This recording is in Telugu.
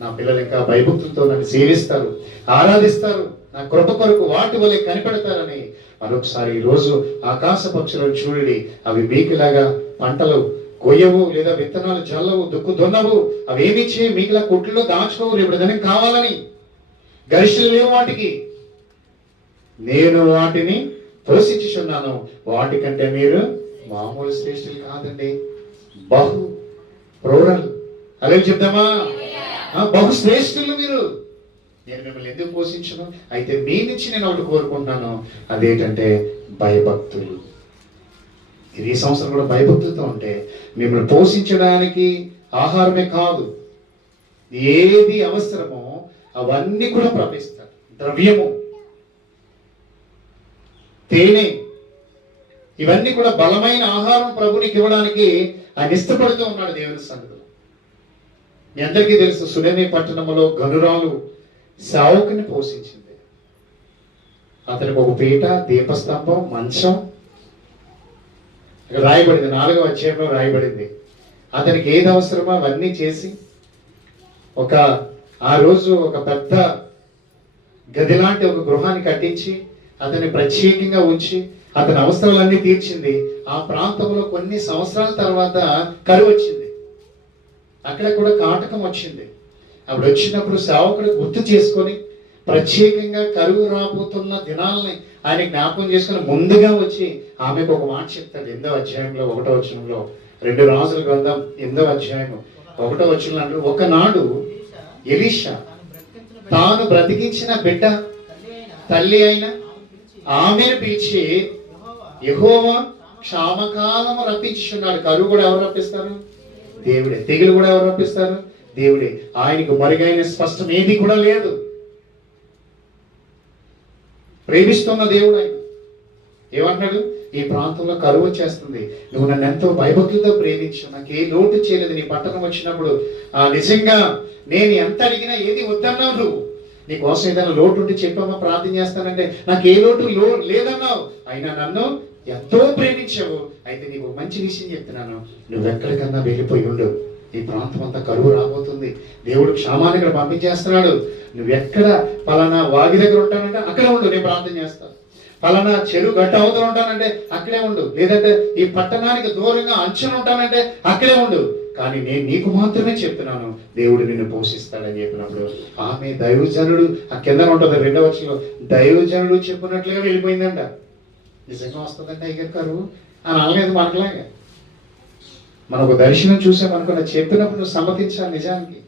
నా పిల్లలు ఇంకా భయభక్తులతో నన్ను సేవిస్తారు, ఆరాధిస్తారు, నా కృప కొరకు వాటి వల్లే కనిపెడతారని మరొకసారి ఈరోజు ఆకాశ పక్షులను చూడండి. అవి మీకులాగా పంటలు కొయ్యవు, లేదా విత్తనాలు జల్లవు, దుక్కు దున్నవు, అవి ఏమి చేయి మీకులా కొట్టులో దాచుకోవు, రేపు ఏదైనా కావాలని. గరిష్టలు లేవు వాటికి, నేను వాటిని పోషించుచున్నాను. వాటికంటే మీరు మామూలు శ్రేష్ఠులు కాదండి, బహు ప్రోరల్. అలా చెప్తామా? బహు శ్రేష్ఠులు మీరు. నేను మిమ్మల్ని ఎందుకు పోషించను? అయితే మీ నుంచి నేను ఒకటి కోరుకుంటున్నాను, అదేంటంటే భయభక్తులు. ఇది ఈ సంవత్సరం కూడా భయభక్తులతో ఉంటే మిమ్మల్ని పోషించడానికి ఆహారమే కాదు, ఏది అవసరమో అవన్నీ కూడా ప్రవేశిస్తారు. ద్రవ్యము, తేనె, ఇవన్నీ కూడా బలమైన ఆహారం ప్రభునికి ఇవ్వడానికి ఆయన ఇష్టపడుతూ ఉన్నాడు దేవుని సన్నిధిలో. మీ అందరికీ తెలుసు, సునేమి పట్టణంలో గనురాలు సేవకుని పోషించింది. అతనికి ఒక పీట, దీపస్తంభం, మంచం రాయబడింది. 4వ అధ్యాయంలో రాయబడింది. అతనికి ఏది అవసరమో అవన్నీ చేసి ఆ రోజు ఒక పెద్ద గది లాంటి ఒక గృహాన్ని కట్టించి అతన్ని ప్రత్యేకంగా ఉంచి అతని అవసరాలన్నీ తీర్చింది. ఆ ప్రాంతంలో కొన్ని సంవత్సరాల తర్వాత కరువు వచ్చింది, అక్కడ కూడా కాటకం వచ్చింది. అప్పుడు వచ్చినప్పుడు సేవకుడు గుర్తు చేసుకొని ప్రత్యేకంగా కరువు రాబోతున్న దినాలని ఆయన జ్ఞాపకం చేసుకుని ముందుగా వచ్చి ఆమెకు ఒక మాట చెప్తాడు. 8వ అధ్యాయంలో 1వ వచనంలో, 2 రాజుల గ్రంథం 8వ అధ్యాయం 1వ వచనంలో, ఒకనాడు ఎలీషా తాను బ్రతికించిన బిడ్డ తల్లి అయిన ఆమెను పిలిచి, యెహోవా క్షామకాలము రప్పించుచున్నాడు. కరువు కూడా ఎవరు రప్పిస్తారు? దేవుడే. తెగులు కూడా ఎవరు రప్పిస్తారు? దేవుడే. ఆయనకు మరుగైన స్పష్టం ఏది కూడా లేదు. ప్రేమిస్తున్న దేవుడు ఆయన. ఏమంటాడు? ఈ ప్రాంతంలో కరువు వచ్చేస్తుంది, నువ్వు నన్ను ఎంతో భయభక్తులతో ప్రేమించు, నాకు ఏ లోటు చేయలేదు. నీ పట్టణం వచ్చినప్పుడు నిజంగా నేను ఎంత అడిగినా ఏది వద్దన్నావు. నువ్వు నీ కోసం ఏదైనా లోటు ఉంటే చెప్పమ్మా, ప్రార్థన చేస్తానంటే నాకు ఏ లోటు లేదన్నావు. అయినా నన్ను ఎంతో ప్రేమించావు. అయితే నీకు మంచి విషయం చెప్తున్నాను, నువ్వెక్కడికన్నా వెళ్ళిపోయి ఉండు. ఈ ప్రాంతం అంతా కరువు రాబోతుంది, దేవుడు క్షామాన్ని ఇక్కడ పంపించేస్తున్నాడు. నువ్వెక్కడ పలానా వాగి దగ్గర ఉంటానంటే అక్కడే ఉండు, నేను ప్రార్థన చేస్తాను. పలానా చెరువు గట్ట అవతల ఉంటానంటే అక్కడే ఉండు. లేదంటే ఈ పట్టణానికి దూరంగా అంచున ఉంటానంటే అక్కడే ఉండు. కానీ నేను నీకు మాత్రమే చెప్తున్నాను, దేవుడు నిన్ను పోషిస్తాడని చెప్పినప్పుడు ఆమె దైవజనుడు, ఆ కింద ఉంటుంది 2వ వచనంలో, దైవజనుడు చెప్పినట్లుగా వెళ్ళిపోయిందంట. నిజంగా వస్తుందంటే అయ్యారు కరువు అని అనలేదు మనకులాగా. మనం ఒక దర్శనం చూసామనుకున్న చెప్పినప్పుడు నువ్వు సమ్మతించాలి. నిజానికి